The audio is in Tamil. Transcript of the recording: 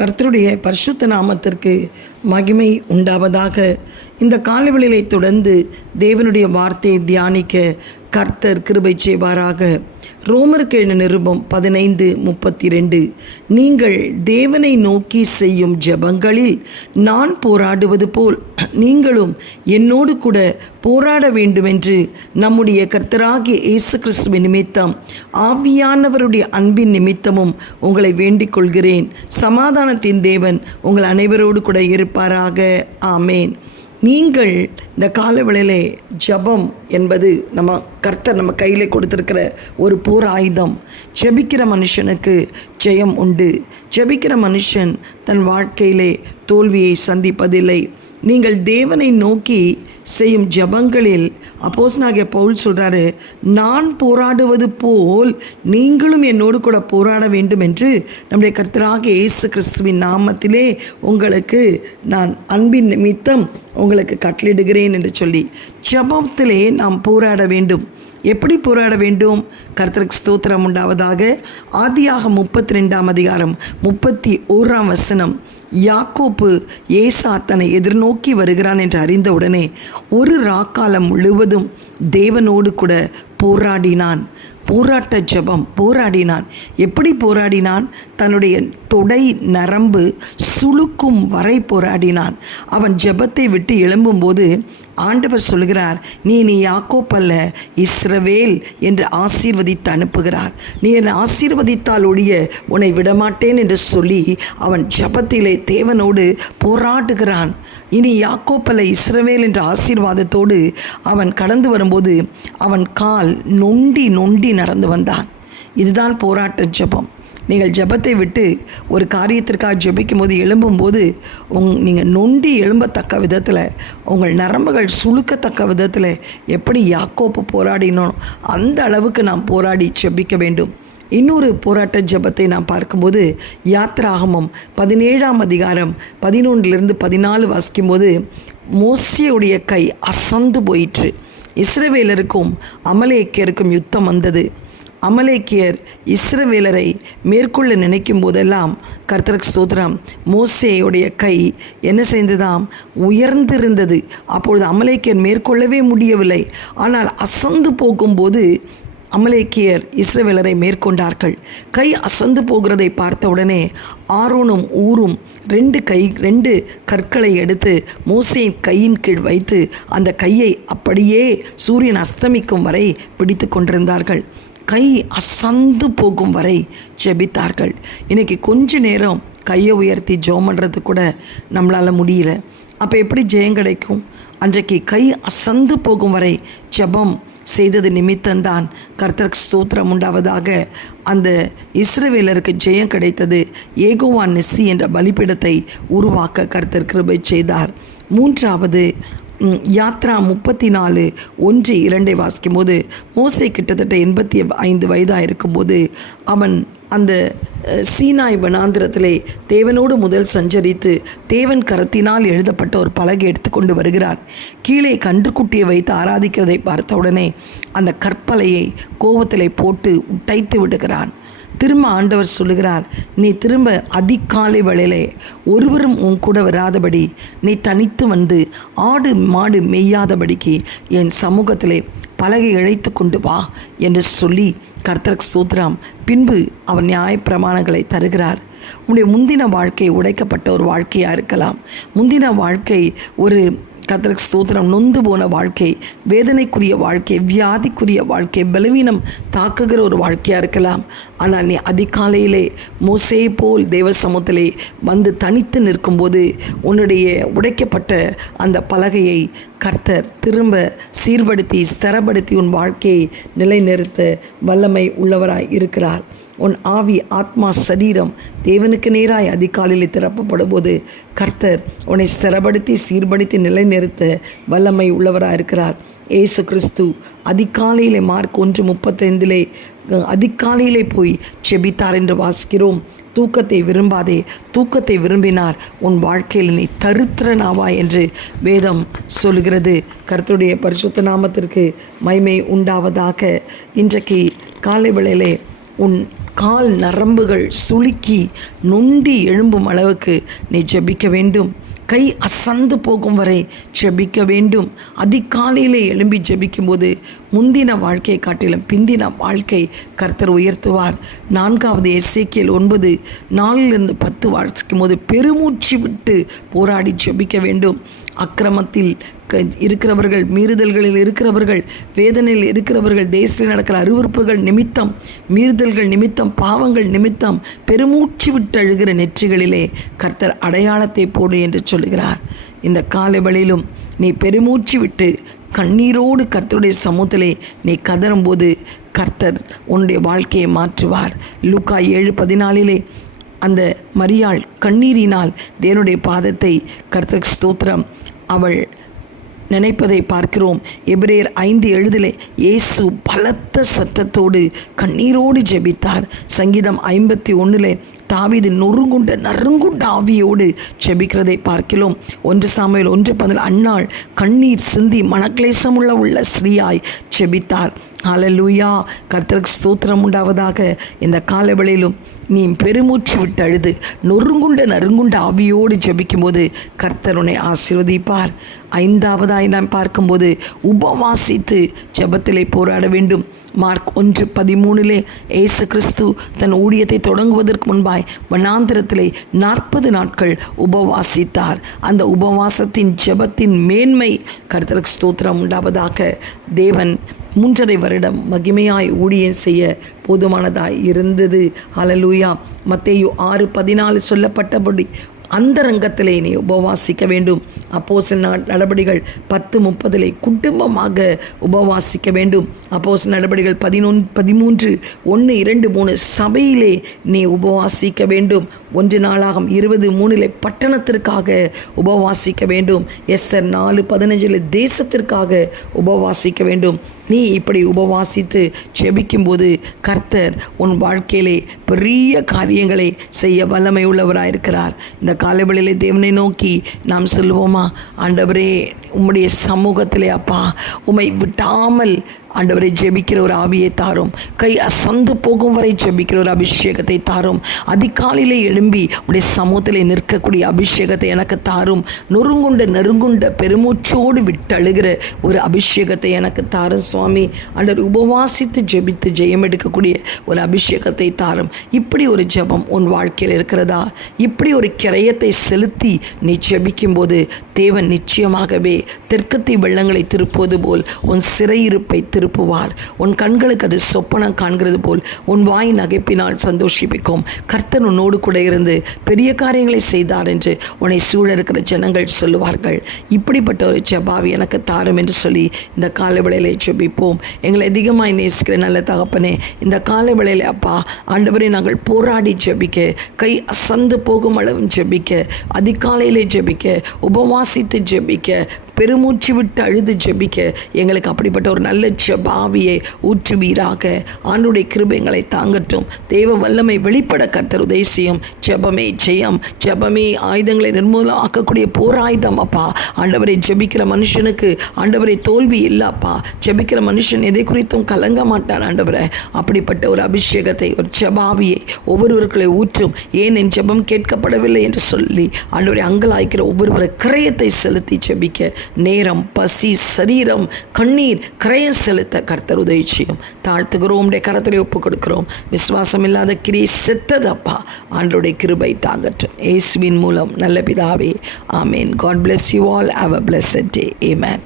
கர்த்தருடைய பரிசுத்த நாமத்திற்கு மகிமை உண்டாவதாக. இந்த காலவெளியை தொடர்ந்து தேவனுடைய வார்த்தையை தியானிக்க கர்த்தர் கிருபை செய்வாராக. ரோமர் எழுதின நிருபம் பதினைந்து முப்பத்தி ரெண்டு நீங்கள் தேவனை நோக்கி செய்யும் ஜெபங்களில் நான் போராடுவது போல் நீங்களும் என்னோடு கூட போராட வேண்டுமென்று நம்முடைய கர்த்தராகிய இயேசு கிறிஸ்துவின் நிமித்தம் ஆவியானவருடைய அன்பின் நிமித்தமும் உங்களை வேண்டிக் கொள்கிறேன் சமாதானத்தின் தேவன் உங்கள் அனைவரோடு கூட இருப்பாராக. ஆமேன். நீங்கள் இந்த காலவெளியிலே ஜபம் என்பது நம்ம கர்த்தர் நம்ம கையில் கொடுத்துருக்கிற ஒரு போர் ஆயுதம். ஜபிக்கிற மனுஷனுக்கு ஜெயம் உண்டு. ஜபிக்கிற மனுஷன் தன் வாழ்க்கையிலே தோல்வியை சந்திப்பதில்லை. நீங்கள் தேவனை நோக்கி செய்யும் ஜபங்களில் அப்போஸ்னாகிய பவுல் சொல்கிறாரு நான் போராடுவது போல் நீங்களும் என்னோடு கூட போராட வேண்டும் என்று நம்முடைய கர்த்தராக இயேசு கிறிஸ்துவின் நாமத்திலே உங்களுக்கு நான் அன்பின் நிமித்தம் உங்களுக்கு கட்டளிடுகிறேன் என்று சொல்லி ஜபத்திலே நாம் போராட வேண்டும். எப்படி போராட வேண்டும்? கர்த்தருக்கு ஸ்தோத்திரம் உண்டாவதாக. ஆதியாக முப்பத்தி ரெண்டாம் அதிகாரம் முப்பத்தி ஓராம் வசனம். யாக்கோப்பு ஏசா தன்னை எதிர்நோக்கி வருகிறான் என்று அறிந்தவுடனே ஒரு ராக்காலம் முழுவதும் தேவனோடு கூட போராடினான். போராட்ட ஜெபம் போராடினான். எப்படி போராடினான்? தன்னுடைய தொடை நரம்பு சுளுக்கும் வரை போராடினான். அவன் ஜெபத்தை விட்டு எழும்பும்போது ஆண்டவர் சொல்கிறார் நீ நீ யாக்கோப்பல்ல இஸ்ரவேல் என்று ஆசீர்வதித்து அனுப்புகிறார். நீ என்னை ஆசீர்வதித்தால் ஒழிய உன்னை விடமாட்டேன் என்று சொல்லி அவன் ஜெபத்திலே தேவனோடு போராடுகிறான். இனி யாக்கோப்பல்ல இஸ்ரவேல் என்ற ஆசீர்வாதத்தோடு அவன் கடந்து வரும்போது அவன் கால் நொண்டி நொண்டி நடந்து வந்தான். இதுதான் போராட்ட ஜெபம். நீங்கள் ஜெபத்தை விட்டு ஒரு காரியத்திற்காக ஜெபிக்கும் போது எழும்பும்போது உங் நீங்கள் நொண்டி எழும்பத்தக்க விதத்தில் உங்கள் நரம்புகள் சுளுக்கத்தக்க விதத்தில் எப்படி யாக்கோப்பு போராடினோம் அந்த அளவுக்கு நாம் போராடி ஜெபிக்க வேண்டும். இன்னொரு போராட்ட ஜெபத்தை நாம் பார்க்கும்போது யாத்ராகமம் பதினேழாம் அதிகாரம் பதினொன்றிலிருந்து பதினாலு வாசிக்கும்போது மோசியுடைய கை அசந்து போயிற்று. இஸ்ரவேலருக்கும் அமலேக்கியருக்கும் யுத்தம் வந்தது. அமலேக்கியர் இஸ்ரவேலரை மேற்கொள்ள நினைக்கும் போதெல்லாம் கர்த்தருக்கு ஸ்தோத்திரம். மோசேயுடைய கை என்ன செய்ததாம்? உயர்ந்திருந்தது. அப்பொழுது அமலேக்கியர் மேற்கொள்ளவே முடியவில்லை. ஆனால் அசந்து போகும்போது அமலேக்கியர் இஸ்ரவேலரை மேற்கொண்டார்கள். கை அசந்து போகிறதை பார்த்தவுடனே ஆரோனும் ஊரும் ரெண்டு கை ரெண்டு கற்களை எடுத்து மோசையின் கையின் கீழ் வைத்து அந்த கையை அப்படியே சூரியன் அஸ்தமிக்கும் வரை பிடித்து கொண்டிருந்தார்கள். கை அசந்து போகும் வரை ஜெபித்தார்கள். இன்னைக்கு கொஞ்ச நேரம் கையை உயர்த்தி ஜோம் பண்ணுறது கூட நம்மளால் முடியல. அப்போ எப்படி ஜெயம் கிடைக்கும்? அன்றைக்கு கை அசந்து போகும் வரை ஜெபம் செய்தது நிமித்தம்தான் கர்த்தருக்கு ஸ்தோத்திரம் உண்டாவதாக. அந்த இஸ்ரவேலருக்கு ஜெயம் கிடைத்தது ஏகோவான் நெஸ்ஸி என்ற பலிப்பிடத்தை உருவாக்க கர்த்தர் கிருபை செய்தார். மூன்றாவது யாத்ரா முப்பத்தி நாலு ஒன்று இரண்டை வாசிக்கும் போது மோசை கிட்டத்தட்ட எண்பத்தி ஐந்து வயதாக இருக்கும்போது அவன் அந்த சீனாய் வனாந்திரத்திலே தேவனோடு முதல் சஞ்சரித்து தேவன் கரத்தினால் எழுதப்பட்ட ஒரு பலகை எடுத்துக்கொண்டு வருகிறான். கீழே கன்றுக்குட்டியை வைத்து ஆராதிக்கிறதை பார்த்தவுடனே அந்த கற்பலையை கோவத்திலே போட்டு உடைத்து விடுகிறான். திரும்ப ஆண்டவர் சொல்லுகிறார் நீ திரும்ப அதிகாலை வேளையிலே ஒருவரும் உன் கூட வராதபடி நீ தனித்து வந்து ஆடு மாடு மெய்யாதபடிக்கு என் சமூகத்திலே பலகை இழைத்து கொண்டு வா என்று சொல்லி கர்த்தருக்கு சூத்ராம் பின்பு அவர் நியாயப்பிரமாணங்களை தருகிறார். உன்னுடைய முந்தின வாழ்க்கை உடைக்கப்பட்ட ஒரு வாழ்க்கையாக இருக்கலாம். முந்தின வாழ்க்கை ஒரு கர்த்தருக்கு ஸ்தோத்திரம். நொந்து போன வாழ்க்கை வேதனைக்குரிய வாழ்க்கை வியாதிக்குரிய வாழ்க்கை பலவீனம் தாக்குகிற ஒரு வாழ்க்கையாக இருக்கலாம். ஆனால் நீ அதிகாலையிலே மோசே போல் தேவ சமூகத்திலே வந்து தனித்து நிற்கும்போது உன்னுடைய உடைக்கப்பட்ட அந்த பலகையை கர்த்தர் திரும்ப சீர்படுத்தி ஸ்திரப்படுத்தி உன் வாழ்க்கையை நிலைநிறுத்த வல்லமை உள்ளவராய் இருக்கிறார். உன் ஆவி ஆத்மா சரீரம் தேவனுக்கு நேராய் அதிகாலையில் திறப்பப்படும் போது கர்த்தர் உன்னை ஸ்திரப்படுத்தி சீர்படுத்தி நிலைநிறுத்த வல்லமை உள்ளவராக இருக்கிறார். ஏசு கிறிஸ்து அதிகாலையிலே மார்க் ஒன்று முப்பத்தைந்திலே அதிகாலையிலே போய் செபித்தார் என்று வாசிக்கிறோம். தூக்கத்தை விரும்பாதே தூக்கத்தை விரும்பினார் உன் வாழ்க்கையில் நீ தருத்திரனாவா என்று வேதம் சொல்கிறது கர்த்தருடைய பரிசுத்த நாமத்திற்கு மைமை உண்டாவதாக. இன்றைக்கு காலை வேளையிலே உன் கால் நரம்புகள் சுளுக்கி நொண்டி எழும்பும் அளவுக்கு நீ ஜபிக்க வேண்டும். கை அசந்து போகும் வரை ஜெபிக்க வேண்டும். அதிகாலையிலே எழும்பி ஜெபிக்கும்போது முந்தின வாழ்க்கையை காட்டிலும் பிந்தின வாழ்க்கை கர்த்தர் உயர்த்துவார். நான்காவது எஸ்ஏக்கியல் ஒன்பது நாலிலிருந்து பத்து வாசிக்கும் போது பெருமூச்சு விட்டு போராடி ஜெபிக்க வேண்டும். அக்கிரமத்தில் க- இருக்கிறவர்கள் மீறுதல்களில் இருக்கிறவர்கள் வேதனையில் இருக்கிறவர்கள் தேசத்தில் நடக்கிற அருவருப்புகள் நிமித்தம் மீறுதல்கள் நிமித்தம் பாவங்கள் நிமித்தம் பெருமூச்சு விட்டு அழுகிற நெற்றிகளிலே கர்த்தர் அடையாளத்தை போடு என்று சொல்லுகிறார். இந்த காலைவழியிலும் நீ பெருமூச்சு விட்டு கண்ணீரோடு கர்த்தருடைய சமூகத்திலே நீ கதறும்போது கர்த்தர் உன்னுடைய வாழ்க்கையை மாற்றுவார். லூக்கா ஏழு பதினாலிலே அந்த மரியாள் கண்ணீரினால் தேவனுடைய பாதத்தை கர்த்தர் ஸ்தோத்திரம். அவள் நினைப்பதை பார்க்கிறோம். எபிரேயர் ஐந்து எழுதிலே இயேசு பலத்த சத்தத்தோடு கண்ணீரோடு ஜெபித்தார். சங்கீதம் ஐம்பத்தி ஒன்றிலே தாவிது நொறுங்குண்ட நறுங்குண்ட ஆவியோடு செபிக்கிறதை பார்க்கிறோம். ஒன்று சாமியில் ஒன்று பதில் அன்னாள் கண்ணீர் சிந்தி மனக்லேசமுள்ள உள்ள ஸ்ரீயாய் ஜெபித்தார். அலலூயா கர்த்தருக்கு ஸ்தோத்திரம் உண்டாவதாக. இந்த காலவெளியிலும் நீ பெருமூச்சு விட்டு அழுது நொறுங்குண்ட நறுங்குண்ட ஆவியோடு ஜெபிக்கும்போது கர்த்தருனை ஆசிர்வதிப்பார் ஆசீர்வதிப்பார். ஐந்தாவதாய் நாம் பார்க்கும்போது உபவாசித்து ஜபத்திலே போராட வேண்டும். மார்க் ஒன்று பதிமூணிலே இயேசு கிறிஸ்து தன் ஊழியத்தை தொடங்குவதற்கு முன்பாய் வனாந்திரத்திலே நாற்பது நாட்கள் உபவாசித்தார். அந்த உபவாசத்தின் ஜெபத்தின் மேன்மை கர்த்தருக்கு ஸ்தோத்திரம் உண்டாவதாக. தேவன் மூன்றரை வருடம் மகிமையாய் ஊழியம் செய்ய போதுமானதாய் இருந்தது. அலலூயா மத்தேயு ஆறு பதினாலு சொல்லப்பட்டபடி அந்த ரங்கத்திலே நீ உபவாசிக்க வேண்டும். அப்போஸ் நடவடிகள் பத்து முப்பதிலே குடும்பமாக உபவாசிக்க வேண்டும். அப்போஸ் நடவடிகள் பதினொன் பதிமூன்று ஒன்று இரண்டு மூணு சபையிலே நீ உபவாசிக்க வேண்டும். ஒன்று நாளாகும் இருபது மூணிலே பட்டணத்திற்காக உபவாசிக்க வேண்டும். எஸ்ஆர் நாலு பதினஞ்சில் தேசத்திற்காக உபவாசிக்க வேண்டும். நீ இப்படி உபவாசித்து செபிக்கும்போது கர்த்தர் உன் வாழ்க்கையிலே பெரிய காரியங்களை செய்ய வல்லமை உள்ளவராயிருக்கிறார் இந்த காலைவெளியிலே தேவனை நோக்கி நாம் சொல்லுவோமா ஆண்டவரே உம்முடைய சமூகத்திலே அப்பா உம்மை விட்டாமல் ஆண்டவரை ஜெபிக்கிற ஒரு ஆவியை தாரும். கை அசந்து போகும் வரை ஜெபிக்கிற ஒரு அபிஷேகத்தை தாரும். அதிகாலையிலே எழும்பி உடைய சமூகத்திலே நிற்கக்கூடிய அபிஷேகத்தை எனக்கு தாரும். நொறுங்குண்ட நெருங்குண்ட பெருமூச்சோடு விட்டழுகிற ஒரு அபிஷேகத்தை எனக்கு தாரும் சுவாமி. ஆண்டவர் உபவாசித்து ஜெபித்து ஜெயம் எடுக்கக்கூடிய ஒரு அபிஷேகத்தை தாரும். இப்படி ஒரு ஜெபம் உன் வாழ்க்கையில் இருக்கிறதா? இப்படி ஒரு கிரயத்தை செலுத்தி நீ ஜெபிக்கும்போது தேவன் நிச்சயமாகவே தெற்கத்தி வெள்ளங்களை திருப்புவது போல் உன் சிறையிருப்பை திருப்புவார். உன் கண்களுக்கு அது சொப்பனம் காண்கிறது போல் உன் வாய் நகைப்பினால் சந்தோஷிப்பிக்கும். கர்த்தர் உன்னோடு கூட இருந்து பெரிய காரியங்களை செய்தார் என்று உன்னை சூழ இருக்கிற ஜனங்கள் சொல்லுவார்கள். இப்படிப்பட்ட ஒரு ஜபாவி எனக்கு தாரும் என்று சொல்லி இந்த கால வேளையிலே ஜெபிப்போம். எங்களை அதிகமாக நேசிக்கிற நல்ல தகப்பனே இந்த கால வேளையிலே அப்பா ஆண்டவரை நாங்கள் போராடி ஜெபிக்க கை அசந்து போகும் அளவும் ஜெபிக்க அதிகாலையிலே ஜெபிக்க உபவாசித்து ஜெபிக்க பெருமூச்சு விட்டு அழுது ஜெபிக்க எங்களுக்கு அப்படிப்பட்ட ஒரு நல்ல ஜெபாவியை ஊற்றுவீராக. ஆண்டுடைய கிருபைங்களை தாங்கட்டும். தேவ வல்லமை வெளிப்பட கர்த்தர் உதேசியம் ஜெபமே ஜெயம். ஜெபமே ஆயுதங்களை நிர்மூலம் ஆக்கக்கூடிய போராயுதம் அப்பா. ஆண்டவரை ஜெபிக்கிற மனுஷனுக்கு ஆண்டவரை தோல்வி இல்லைப்பா ஜெபிக்கிற மனுஷன் எதை குறித்தும் கலங்க மாட்டான் ஆண்டவரை. அப்படிப்பட்ட ஒரு அபிஷேகத்தை ஒரு ஜபாவியை ஒவ்வொருவர்களை ஊற்றும். ஏன் என் ஜெபம் கேட்கப்படவில்லை என்று சொல்லி ஆண்டவரை அங்கலாய்க்கிற ஒவ்வொருவரை கிரயத்தை செலுத்தி ஜெபிக்க நேரம் பசி சரீரம் கண்ணீர் கிரயம் செலுத்த கர்த்தர் உதவி செய்யும். தாழ்த்துகிறோம் உடைய கரத்திலே ஒப்பு கொடுக்கிறோம் விசுவாசம் இல்லாத கிரி செத்ததப்பா. ஆண்டோடைய கிருபை தாங்கட்டும். ஏசுவின் மூலம் நல்ல பிதாவே ஆமேன். God bless you all have a day day. Amen.